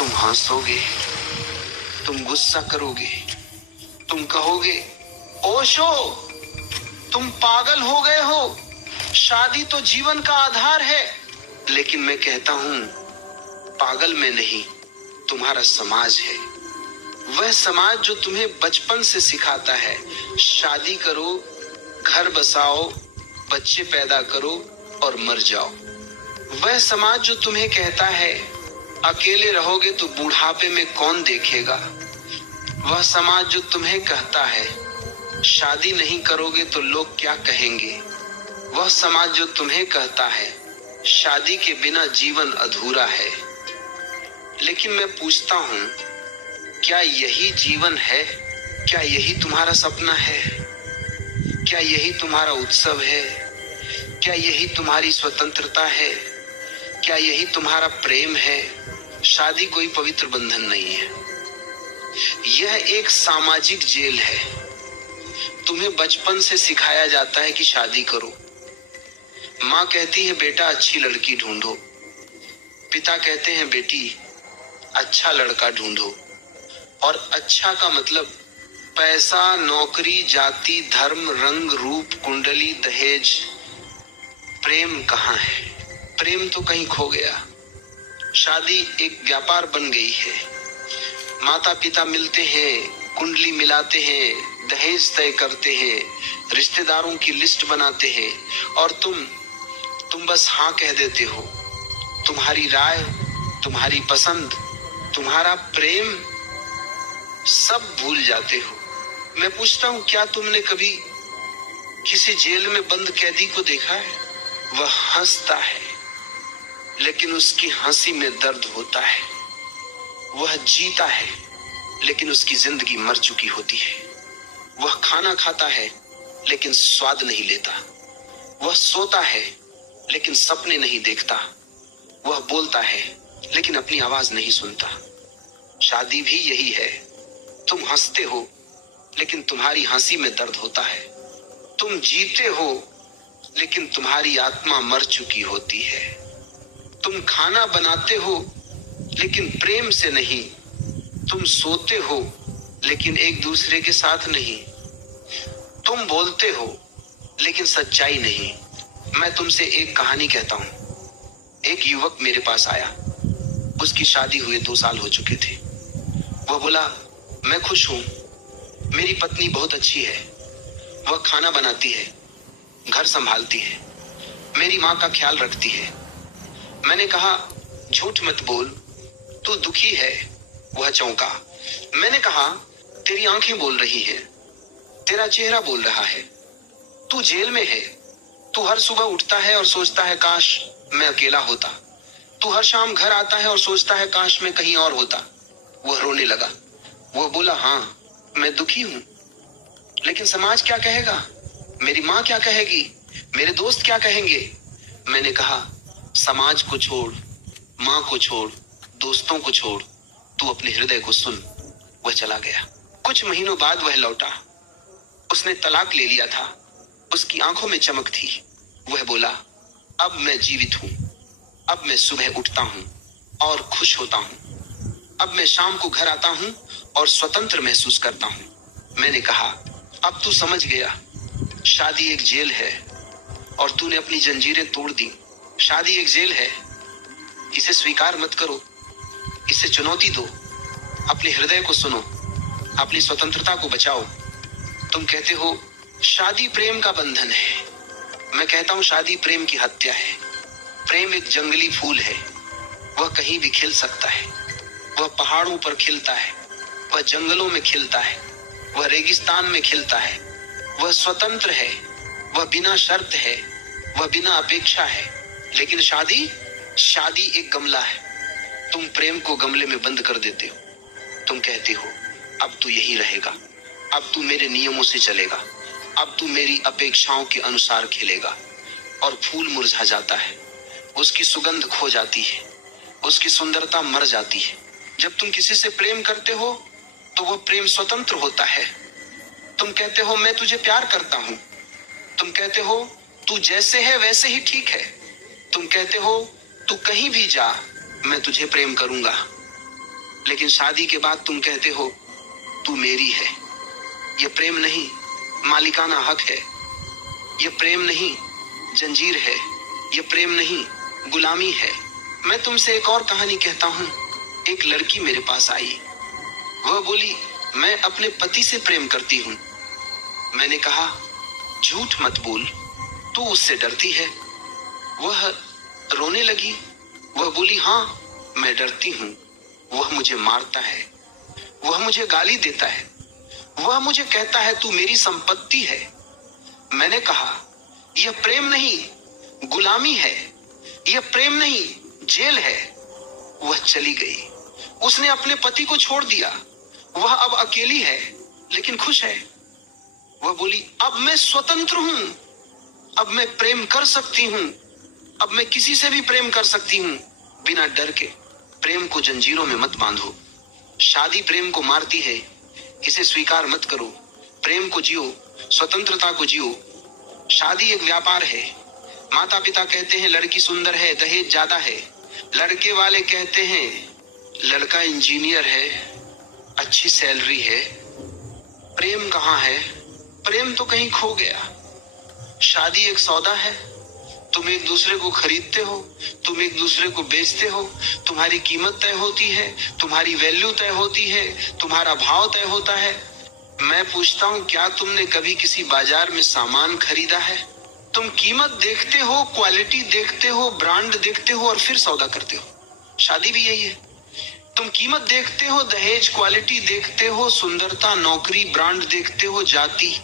तुम हंसोगे, तुम गुस्सा करोगे, तुम कहोगे ओशो तुम पागल हो गए हो, शादी तो जीवन का आधार है। लेकिन मैं कहता हूं पागल में नहीं, तुम्हारा समाज है। वह समाज जो तुम्हें बचपन से सिखाता है शादी करो, घर बसाओ, बच्चे पैदा करो और मर जाओ। वह समाज जो तुम्हें कहता है अकेले रहोगे तो बुढ़ापे में कौन देखेगा। वह समाज जो तुम्हें कहता है शादी नहीं करोगे तो लोग क्या कहेंगे। वह समाज जो तुम्हें कहता है शादी के बिना जीवन अधूरा है। लेकिन मैं पूछता हूं क्या यही जीवन है? क्या यही तुम्हारा सपना है? क्या यही तुम्हारा उत्सव है? क्या यही तुम्हारी स्वतंत्रता है? क्या यही तुम्हारा प्रेम है? शादी कोई पवित्र बंधन नहीं है, यह एक सामाजिक जेल है। तुम्हें बचपन से सिखाया जाता है कि शादी करो। माँ कहती है बेटा अच्छी लड़की ढूंढो, पिता कहते हैं बेटी अच्छा लड़का ढूंढो। और अच्छा का मतलब पैसा, नौकरी, जाति, धर्म, रंग, रूप, कुंडली, दहेज। प्रेम कहाँ है? प्रेम तो कहीं खो गया। शादी एक व्यापार बन गई है। माता पिता मिलते हैं, कुंडली मिलाते हैं, दहेज तय करते हैं, रिश्तेदारों की लिस्ट बनाते हैं और तुम बस हाँ कह देते हो। तुम्हारी राय, तुम्हारी पसंद, तुम्हारा प्रेम सब भूल जाते हो। मैं पूछता हूँ क्या तुमने कभी किसी जेल में बंद कैदी को देखा है? वह हंसता है लेकिन उसकी हंसी में दर्द होता है। वह जीता है लेकिन उसकी जिंदगी मर चुकी होती है। वह खाना खाता है लेकिन स्वाद नहीं लेता। वह सोता है लेकिन सपने नहीं देखता। वह बोलता है लेकिन अपनी आवाज नहीं सुनता। शादी भी यही है। तुम हंसते हो लेकिन तुम्हारी हंसी में दर्द होता है। तुम जीते हो लेकिन तुम्हारी आत्मा मर चुकी होती है। तुम खाना बनाते हो लेकिन प्रेम से नहीं। तुम सोते हो लेकिन एक दूसरे के साथ नहीं। तुम बोलते हो लेकिन सच्चाई नहीं। मैं तुमसे एक कहानी कहता हूं। एक युवक मेरे पास आया। उसकी शादी हुए 2 साल हो चुके थे। वह बोला मैं खुश हूं, मेरी पत्नी बहुत अच्छी है, वह खाना बनाती है, घर संभालती है, मेरी माँ का ख्याल रखती है। मैंने कहा झूठ मत बोल, तू दुखी है। वह चौंका। मैंने कहा तेरी आंखें बोल रही हैं, तेरा चेहरा बोल रहा है। तू जेल में है। तू हर सुबह उठता है और सोचता है काश मैं अकेला होता। तू हर शाम घर आता है और सोचता है काश मैं कहीं और होता। वह रोने लगा। वह बोला हाँ मैं दुखी हूं, लेकिन समाज क्या कहेगा, मेरी माँ क्या कहेगी, मेरे दोस्त क्या कहेंगे। मैंने कहा समाज को छोड़, माँ को छोड़, दोस्तों को छोड़, तू अपने हृदय को सुन। वह चला गया। कुछ महीनों बाद वह लौटा। उसने तलाक ले लिया था। उसकी आंखों में चमक थी। वह बोला अब मैं जीवित हूं। अब मैं सुबह उठता हूं और खुश होता हूं। अब मैं शाम को घर आता हूं और स्वतंत्र महसूस करता हूं। मैंने कहा अब तू समझ गया, शादी एक जेल है और तूने अपनी जंजीरें तोड़ दी। शादी एक जेल है, इसे स्वीकार मत करो, इसे चुनौती दो, अपने हृदय को सुनो, अपनी स्वतंत्रता को बचाओ। तुम कहते हो शादी प्रेम का बंधन है। मैं कहता हूं शादी प्रेम की हत्या है। प्रेम एक जंगली फूल है। वह कहीं भी खिल सकता है। वह पहाड़ों पर खिलता है, वह जंगलों में खिलता है, वह रेगिस्तान में खिलता है। वह स्वतंत्र है, वह बिना शर्त है, वह बिना अपेक्षा है। लेकिन शादी एक गमला है। तुम प्रेम को गमले में बंद कर देते हो। तुम कहते हो अब तू यही रहेगा, अब तू मेरे नियमों से चलेगा, अब तू मेरी अपेक्षाओं के अनुसार खिलेगा। और फूल मुरझा जाता है, उसकी सुगंध खो जाती है, उसकी सुंदरता मर जाती है। जब तुम किसी से प्रेम करते हो तो वह प्रेम स्वतंत्र होता है। तुम कहते हो मैं तुझे प्यार करता हूं। तुम कहते हो तू जैसे है वैसे ही ठीक है। तुम कहते हो तू कहीं भी जा, मैं तुझे प्रेम करूंगा। लेकिन शादी के बाद तुम कहते हो तू मेरी है। ये प्रेम नहीं, मालिकाना हक है। ये प्रेम नहीं, जंजीर है। ये प्रेम नहीं, गुलामी है। मैं तुमसे एक और कहानी कहता हूँ। एक लड़की मेरे पास आई। वह बोली, मैं अपने पति से प्रेम करती हूँ। मैंने कहा, झूठ मत बोल, तू उससे डरती है। वह रोने लगी। वह बोली, हाँ मैं डरती हूँ। वह मुझे मारता है, वह मुझे गाली देता है, वह मुझे कहता है तू मेरी संपत्ति है। मैंने कहा, यह प्रेम नहीं, गुलामी है। यह प्रेम नहीं, जेल है। वह चली गई। उसने अपने पति को छोड़ दिया। वह अब अकेली है, लेकिन खुश है। वह बोली, अब मैं स्वतंत्र हूं। अब मैं प्रेम कर सकती हूं। अब मैं किसी से भी प्रेम कर सकती हूं, बिना डर के। प्रेम को जंजीरों में मत बांधो। शादी प्रेम को मारती है, इसे स्वीकार मत करो। प्रेम को जियो, स्वतंत्रता को जियो। शादी एक व्यापार है। माता पिता कहते हैं लड़की सुंदर है, दहेज ज्यादा है। लड़के वाले कहते हैं लड़का इंजीनियर है, अच्छी सैलरी है। प्रेम कहाँ है? प्रेम तो कहीं खो गया। शादी एक सौदा है। तुम एक दूसरे को खरीदते हो, तुम एक दूसरे को बेचते हो। तुम्हारी कीमत तय होती है, तुम्हारी वैल्यू तय होती है, तुम्हारा भाव तय होता है। मैं पूछता हूँ, क्या तुमने कभी किसी बाजार में सामान खरीदा है? तुम कीमत देखते हो, क्वालिटी देखते हो, ब्रांड देखते हो और फिर सौदा करते हो। शादी भी यही है। तुम कीमत देखते हो, दहेज, क्वालिटी देखते हो, सुंदरता, नौकरी, ब्रांड देखते हो, जाति,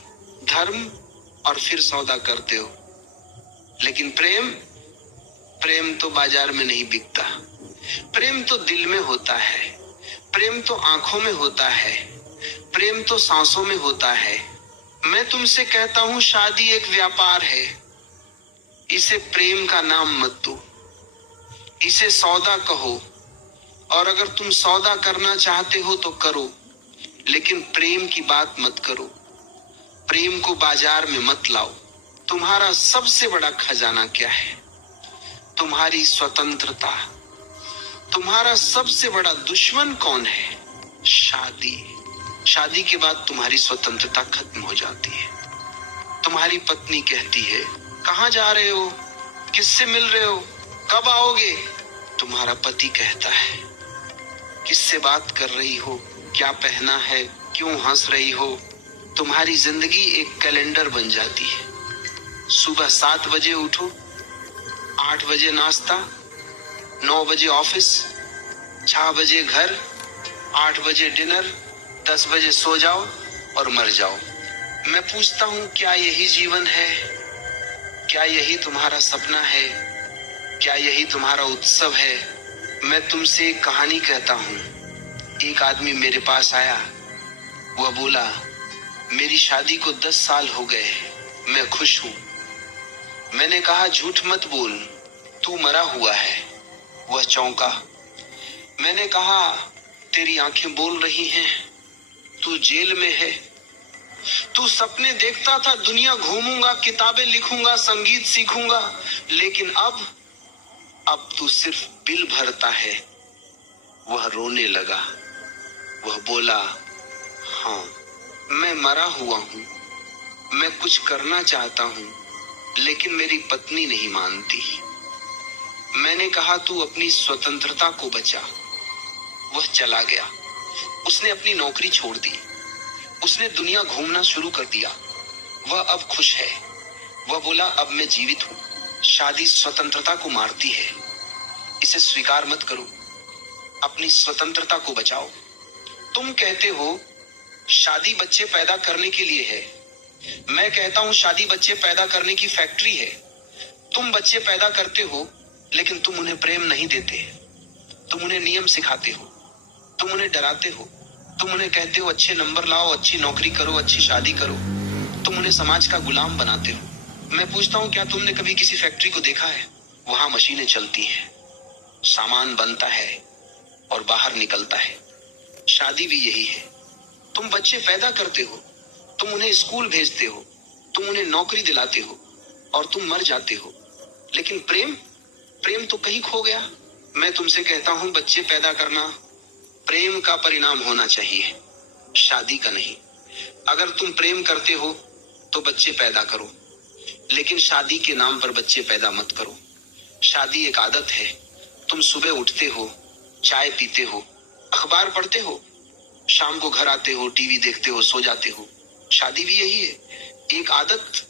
धर्म, और फिर सौदा करते हो। लेकिन प्रेम तो बाजार में नहीं बिकता। प्रेम तो दिल में होता है। प्रेम तो आंखों में होता है। प्रेम तो सांसों में होता है। मैं तुमसे कहता हूं, शादी एक व्यापार है। इसे प्रेम का नाम मत दो, इसे सौदा कहो। और अगर तुम सौदा करना चाहते हो तो करो, लेकिन प्रेम की बात मत करो। प्रेम को बाजार में मत लाओ। तुम्हारा सबसे बड़ा खजाना क्या है? तुम्हारी स्वतंत्रता। तुम्हारा सबसे बड़ा दुश्मन कौन है? शादी। शादी के बाद तुम्हारी स्वतंत्रता खत्म हो जाती है। तुम्हारी पत्नी कहती है, कहाँ जा रहे हो? किससे मिल रहे हो? कब आओगे? तुम्हारा पति कहता है, किससे बात कर रही हो? क्या पहना है? क्यों हंस रही हो? तुम्हारी जिंदगी एक कैलेंडर बन जाती है। सुबह 7 बजे उठो, 8 बजे नाश्ता, 9 बजे ऑफिस, 6 बजे घर, 8 बजे डिनर, 10 बजे सो जाओ और मर जाओ। मैं पूछता हूँ, क्या यही जीवन है? क्या यही तुम्हारा सपना है? क्या यही तुम्हारा उत्सव है? मैं तुमसे एक कहानी कहता हूँ। एक आदमी मेरे पास आया। वह बोला, मेरी शादी को 10 साल हो गए, मैं खुश हूँ। मैंने कहा, झूठ मत बोल, तू मरा हुआ है। वह चौंका। मैंने कहा, तेरी आंखें बोल रही हैं, तू जेल में है। तू सपने देखता था, दुनिया घूमूंगा, किताबें लिखूंगा, संगीत सीखूंगा, लेकिन अब तू सिर्फ बिल भरता है। वह रोने लगा। वह बोला, हाँ मैं मरा हुआ हूँ। मैं कुछ करना चाहता हूँ, लेकिन मेरी पत्नी नहीं मानती। मैंने कहा, तू अपनी स्वतंत्रता को बचा। वह चला गया। उसने अपनी नौकरी छोड़ दी। उसने दुनिया घूमना शुरू कर दिया। वह अब खुश है। वह बोला, अब मैं जीवित हूँ। शादी स्वतंत्रता को मारती है, इसे स्वीकार मत करो। अपनी स्वतंत्रता को बचाओ। तुम कहते हो शादी बच्चे पैदा करने के लिए है। मैं कहता हूँ शादी बच्चे पैदा करने की फैक्ट्री है। तुम बच्चे पैदा करते हो, लेकिन तुम उन्हें प्रेम नहीं देते। तुम उन्हें नियम सिखाते हो, तुम उन्हें डराते हो, तुम उन्हें कहते हो अच्छे नंबर लाओ, अच्छी नौकरी करो, अच्छी शादी करो। तुम उन्हें समाज का गुलाम बनाते हो। मैं पूछता हूँ, क्या तुमने कभी किसी फैक्ट्री को देखा है? वहां मशीनें चलती हैं, सामान बनता है और बाहर निकलता है। शादी भी यही है। तुम बच्चे पैदा करते हो, तुम उन्हें स्कूल भेजते हो, तुम उन्हें नौकरी दिलाते हो और तुम मर जाते हो। लेकिन प्रेम तो कहीं खो गया। मैं तुमसे कहता हूँ, बच्चे पैदा करना प्रेम का परिणाम होना चाहिए, शादी का नहीं। अगर तुम प्रेम करते हो तो बच्चे पैदा करो, लेकिन शादी के नाम पर बच्चे पैदा मत करो। शादी एक आदत है। तुम सुबह उठते हो, चाय पीते हो, अखबार पढ़ते हो, शाम को घर आते हो, टीवी देखते हो, सो जाते हो। शादी भी यही है, एक आदत।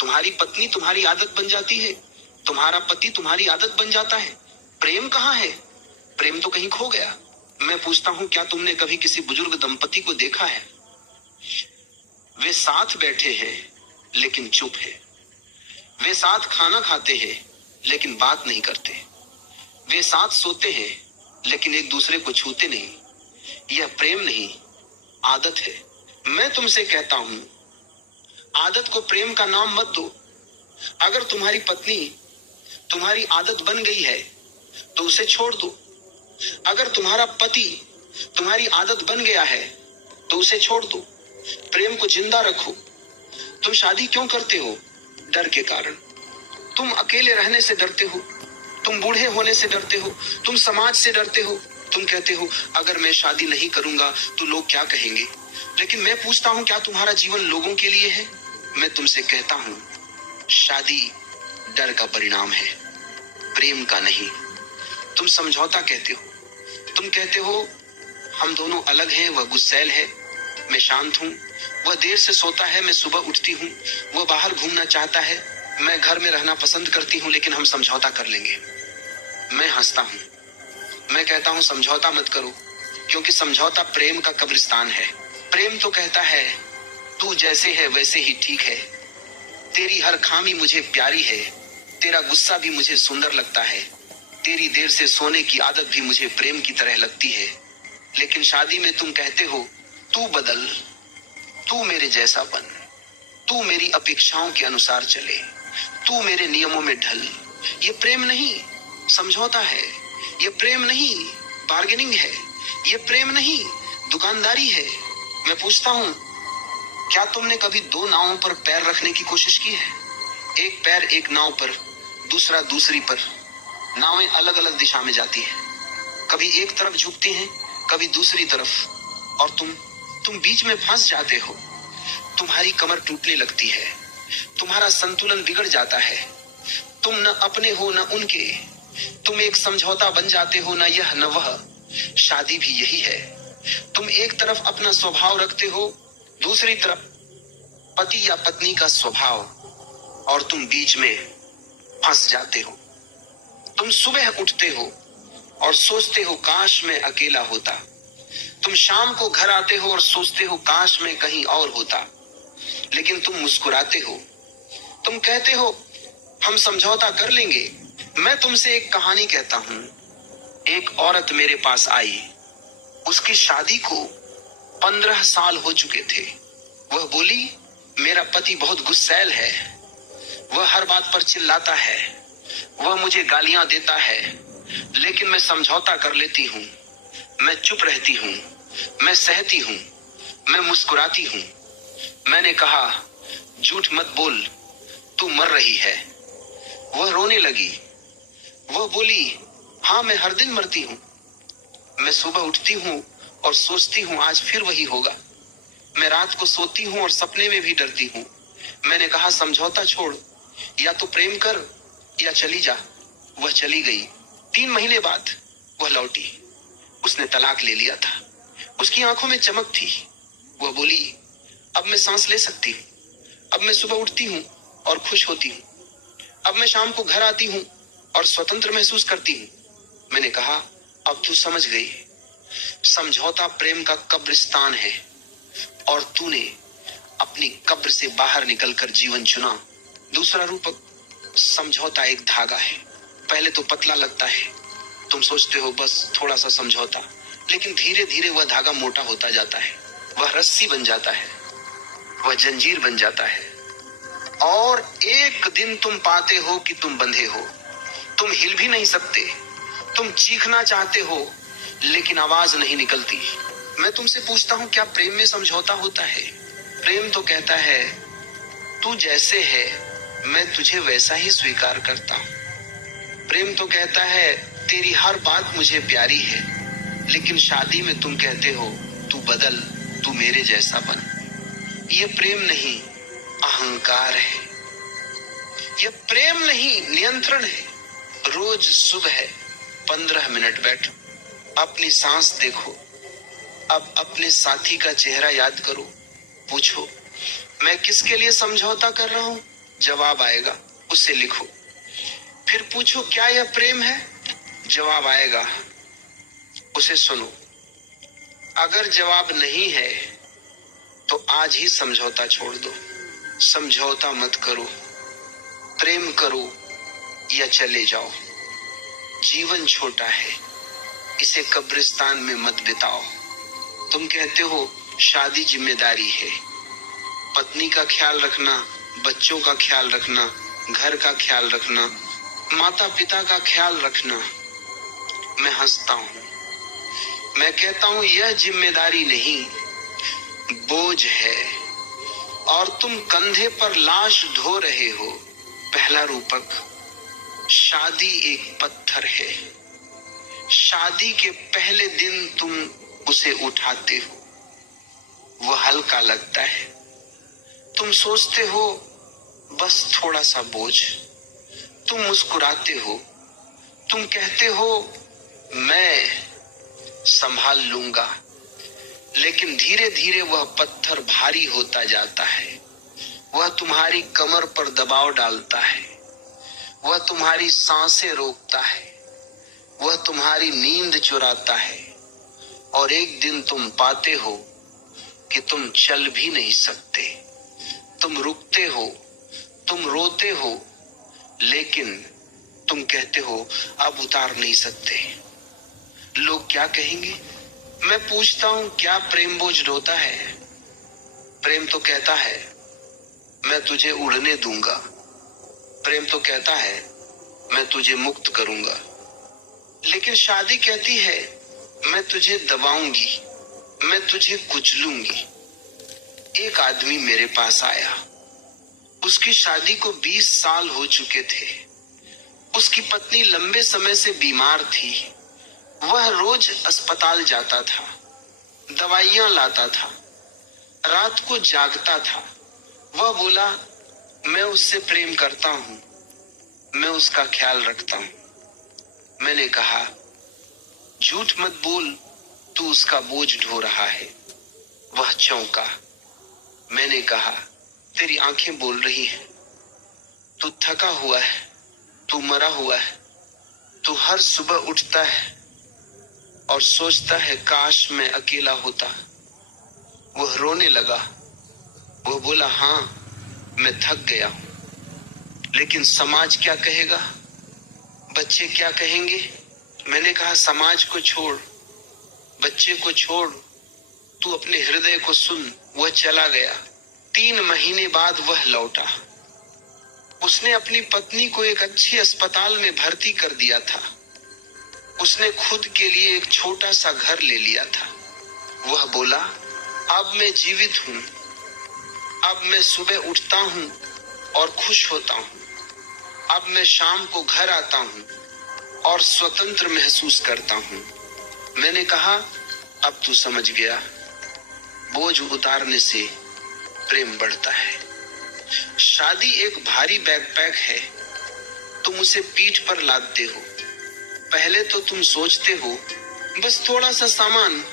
तुम्हारी पत्नी तुम्हारी आदत बन जाती है, तुम्हारा पति तुम्हारी आदत बन जाता है। प्रेम कहाँ है? प्रेम तो कहीं खो गया। मैं पूछता हूँ, क्या तुमने कभी किसी बुजुर्ग दंपति को देखा है? वे साथ बैठे हैं लेकिन चुप है। वे साथ खाना खाते हैं लेकिन बात नहीं करते। वे साथ सोते हैं लेकिन एक दूसरे को छूते नहीं। यह प्रेम नहीं, आदत है। मैं तुमसे कहता हूं, आदत को प्रेम का नाम मत दो। अगर तुम्हारी पत्नी तुम्हारी आदत बन गई है तो उसे छोड़ दो। अगर तुम्हारा पति तुम्हारी आदत बन गया है तो उसे छोड़ दो। प्रेम को जिंदा रखो। तुम शादी क्यों करते हो? डर के कारण। तुम अकेले रहने से डरते हो, तुम बूढ़े होने से डरते हो, तुम समाज से डरते हो। तुम कहते हो, अगर मैं शादी नहीं करूंगा तो लोग क्या कहेंगे। लेकिन मैं पूछता हूं, क्या तुम्हारा जीवन लोगों के लिए है? मैं तुमसे कहता हूं, शादी डर का परिणाम है, प्रेम का नहीं। तुम समझौता कहते हो। तुम कहते हो, हम दोनों अलग हैं, वह गुस्सैल है, मैं शांत हूँ। वह देर से सोता है, मैं सुबह उठती हूँ। वह बाहर घूमना चाहता है, मैं घर में रहना पसंद करती हूँ, लेकिन हम समझौता कर लेंगे। मैं हंसता हूँ। मैं कहता हूँ, समझौता मत करो, क्योंकि समझौता प्रेम का कब्रिस्तान है। प्रेम तो कहता है, तू जैसे है वैसे ही ठीक है, तेरी हर खामी मुझे प्यारी है, तेरा गुस्सा भी मुझे सुंदर लगता है, तेरी देर से सोने की आदत भी मुझे प्रेम की तरह लगती है। लेकिन शादी में तुम कहते हो, तू बदल, तू मेरे जैसा बन, तू मेरी अपेक्षाओं के अनुसार चले, तू मेरे नियमों में ढल। ये प्रेम नहीं, समझौता है। ये प्रेम नहीं, बार्गेनिंग है। ये प्रेम नहीं, दुकानदारी है। मैं पूछता हूँ, क्या तुमने कभी दो नावों पर पैर रखने की कोशिश की है? एक पैर एक नाव पर, दूसरा दूसरी पर। नावें अलग अलग दिशा में जाती है, कभी एक तरफ झुकती हैं, कभी दूसरी तरफ, और तुम बीच में फंस जाते हो। तुम्हारी कमर टूटने लगती है, तुम्हारा संतुलन बिगड़ जाता है। तुम न अपने हो न उनके, तुम एक समझौता बन जाते हो, न यह न वह। शादी भी यही है। तुम एक तरफ अपना स्वभाव रखते हो, दूसरी तरफ पति या पत्नी का स्वभाव, और तुम बीच में फंस जाते हो। तुम सुबह उठते हो और सोचते हो, काश मैं अकेला होता। तुम शाम को घर आते हो और सोचते हो, काश मैं कहीं और होता। लेकिन तुम मुस्कुराते हो। तुम कहते हो, हम समझौता कर लेंगे। मैं तुमसे एक कहानी कहता हूँ। एक औरत मेरे पास आई। उसकी शादी को 15 साल हो चुके थे। वह बोली, मेरा पति बहुत गुस्सैल है, वह हर बात पर चिल्लाता है, वह मुझे गालियां देता है, लेकिन मैं समझौता कर लेती हूँ। मैं चुप रहती हूँ, मैं सहती हूँ, मैं मुस्कुराती हूँ। मैंने कहा, झूठ मत बोल, तू मर रही है। वह रोने लगी। वह बोली, हाँ मैं हर दिन मरती हूँ। मैं सुबह उठती हूँ और सोचती हूँ, आज फिर वही होगा। मैं रात को सोती हूँ और सपने में भी डरती हूँ। मैंने कहा, समझौता छोड़, या तो प्रेम कर या चली जा। वह चली गई। 3 महीने बाद वह लौटी। उसने तलाक ले लिया था। उसकी आंखों में चमक थी। वह बोली, अब मैं सांस ले सकती हूँ। अब मैं सुबह उठती हूँ और खुश होती हूँ। अब मैं शाम को घर आती हूँ और स्वतंत्र महसूस करती हूँ। मैंने कहा, अब तू समझ गई, समझौता प्रेम का कब्रिस्तान है, और तूने अपनी कब्र से बाहर निकलकर जीवन चुना। दूसरा रूपक, समझौता एक धागा है। पहले तो पतला लगता है, तुम सोचते हो बस थोड़ा सा समझौता, लेकिन धीरे धीरे वह धागा मोटा होता जाता है, वह रस्सी बन जाता है, वह जंजीर बन जाता है, और एक दिन तुम पाते हो कि तुम बंधे हो। तुम हिल भी नहीं सकते। तुम चीखना चाहते हो, लेकिन आवाज नहीं निकलती। मैं तुमसे पूछता हूँ, क्या प्रेम में समझौता होता है? प्रेम तो कहता है, तू जैसे है मैं तुझे वैसा ही स्वीकार करता हूँ। प्रेम तो कहता है, तेरी हर बात मुझे प्यारी है, लेकिन शादी में तुम कहते हो तू बदल, तू मेरे जैसा बन। ये प्रेम नहीं, अहंकार है। यह प्रेम नहीं, नियंत्रण है। रोज सुबह 15 मिनट बैठो, अपनी सांस देखो, अब अपने साथी का चेहरा याद करो, पूछो मैं किसके लिए समझौता कर रहा हूं? जवाब आएगा, उसे लिखो। फिर पूछो क्या यह प्रेम है? जवाब आएगा, उसे सुनो। अगर जवाब नहीं है तो आज ही समझौता छोड़ दो। समझौता मत करो, प्रेम करो या चले जाओ। जीवन छोटा है, इसे कब्रिस्तान में मत बिताओ। तुम कहते हो शादी जिम्मेदारी है, पत्नी का ख्याल रखना, बच्चों का ख्याल रखना, घर का ख्याल रखना, माता पिता का ख्याल रखना। मैं हंसता हूं, मैं कहता हूं यह जिम्मेदारी नहीं, बोझ है। और तुम कंधे पर लाश ढो रहे हो। पहला रूपक, शादी एक पत्थर है। शादी के पहले दिन तुम उसे उठाते हो, वह हल्का लगता है। तुम सोचते हो बस थोड़ा सा बोझ। तुम मुस्कुराते हो, तुम कहते हो मैं संभाल लूंगा। लेकिन धीरे धीरे वह पत्थर भारी होता जाता है। वह तुम्हारी कमर पर दबाव डालता है, वह तुम्हारी सांसें रोकता है, वह तुम्हारी नींद चुराता है। और एक दिन तुम पाते हो कि तुम चल भी नहीं सकते। तुम रुकते हो, तुम रोते हो, लेकिन तुम कहते हो अब उतार नहीं सकते। लोग क्या कहेंगे? मैं पूछता हूं क्या प्रेम बोझ ढोता है? प्रेम तो कहता है मैं तुझे उड़ने दूंगा। प्रेम तो कहता है मैं तुझे मुक्त करूंगा। लेकिन शादी कहती है मैं तुझे दबाऊंगी, मैं तुझे कुचलूंगी। एक आदमी मेरे पास आया, उसकी शादी को 20 साल हो चुके थे। उसकी पत्नी लंबे समय से बीमार थी। वह रोज अस्पताल जाता था, दवाइयां लाता था, रात को जागता था। वह बोला मैं उससे प्रेम करता हूं, मैं उसका ख्याल रखता हूं। मैंने कहा झूठ मत बोल, तू उसका बोझ ढो रहा है। वह चौंका। मैंने कहा तेरी आंखें बोल रही हैं, तू थका हुआ है, तू मरा हुआ है। तू हर सुबह उठता है और सोचता है काश मैं अकेला होता। वह रोने लगा। वह बोला हाँ मैं थक गया हूं, लेकिन समाज क्या कहेगा, बच्चे क्या कहेंगे? मैंने कहा समाज को छोड़, बच्चे को छोड़, तू अपने हृदय को सुन। वह चला गया। 3 महीने बाद वह लौटा। उसने अपनी पत्नी को एक अच्छे अस्पताल में भर्ती कर दिया था। उसने खुद के लिए एक छोटा सा घर ले लिया था। वह बोला अब मैं जीवित हूं, अब मैं सुबह उठता हूं और खुश होता हूं। अब मैं शाम को घर आता हूं और स्वतंत्र महसूस करता हूं। मैंने कहा अब तू समझ गया, बोझ उतारने से प्रेम बढ़ता है। शादी एक भारी बैकपैक है। तुम उसे पीठ पर लादते हो। पहले तो तुम सोचते हो बस थोड़ा सा सामान,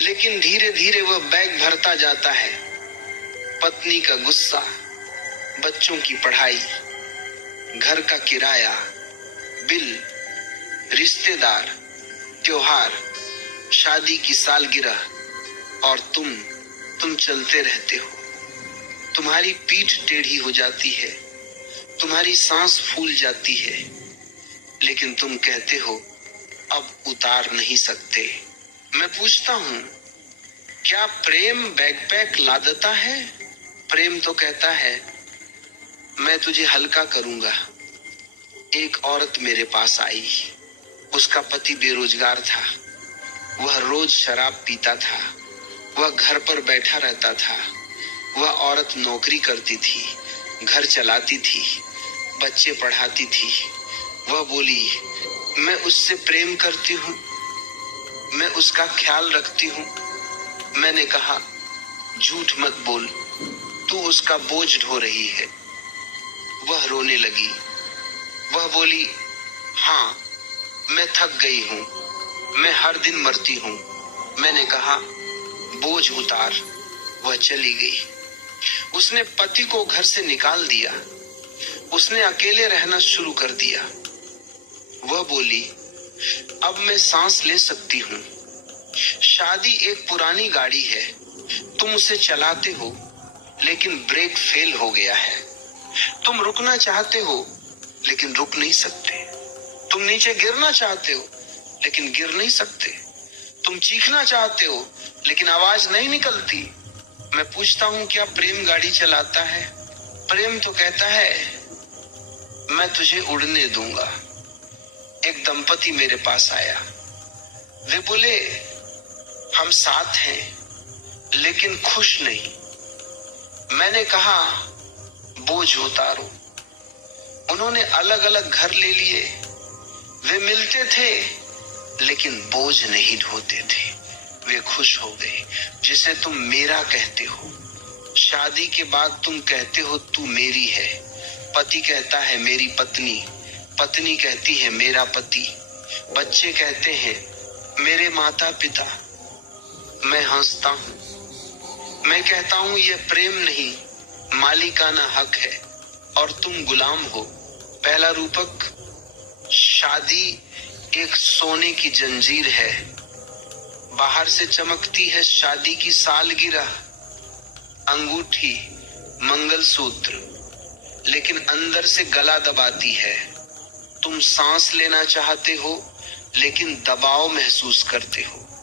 लेकिन धीरे धीरे वह बैग भरता जाता है। पत्नी का गुस्सा, बच्चों की पढ़ाई, घर का किराया, बिल, रिश्तेदार, त्योहार, शादी की सालगिरह, और तुम चलते रहते हो। तुम्हारी पीठ टेढ़ी हो जाती है, तुम्हारी सांस फूल जाती है, लेकिन तुम कहते हो अब उतार नहीं सकते। मैं पूछता हूं क्या प्रेम बैकपैक लादता है? प्रेम तो कहता है मैं तुझे हल्का करूंगा। एक औरत मेरे पास आई। उसका पति बेरोजगार था। वह रोज शराब पीता था। वह घर पर बैठा रहता था। वह औरत नौकरी करती थी, घर चलाती थी, बच्चे पढ़ाती थी। वह बोली मैं उससे प्रेम करती हूँ, मैं उसका ख्याल रखती हूँ। मैंने कहा, झूठ मत बोल, तू उसका बोझ ढो रही है। वह रोने लगी। वह बोली, हाँ, मैं थक गई हूँ, मैं हर दिन मरती हूँ। मैंने कहा, बोझ उतार। वह चली गई। उसने पति को घर से निकाल दिया। उसने अकेले रहना शुरू कर दिया। वह बोली, अब मैं सांस ले सकती हूँ। शादी एक पुरानी गाड़ी है, तुम उसे चलाते हो लेकिन ब्रेक फेल हो गया है। तुम रुकना चाहते हो लेकिन रुक नहीं सकते। तुम नीचे गिरना चाहते हो लेकिन गिर नहीं सकते। तुम चीखना चाहते हो लेकिन आवाज नहीं निकलती। मैं पूछता हूँ, क्या प्रेम गाड़ी चलाता है? प्रेम तो कहता है, मैं तुझे उड़ने दूंगा। एक दंपति मेरे पास आया। वे बोले, हम साथ हैं लेकिन खुश नहीं। मैंने कहा, बोझ उतारो। उन्होंने अलग अलग घर ले लिए। वे मिलते थे लेकिन बोझ नहीं ढोते थे। वे खुश हो गए। जिसे तुम मेरा कहते हो, शादी के बाद तुम कहते हो तू मेरी है। पति कहता है मेरी पत्नी, पत्नी कहती है मेरा पति, बच्चे कहते हैं मेरे माता पिता। मैं हंसता हूँ। मैं कहता हूँ, यह प्रेम नहीं, मालिकाना हक है और तुम गुलाम हो। पहला रूपक, शादी एक सोने की जंजीर है। बाहर से चमकती है शादी की सालगिरह, अंगूठी, मंगलसूत्र, लेकिन अंदर से गला दबाती है। तुम सांस लेना चाहते हो लेकिन दबाव महसूस करते हो।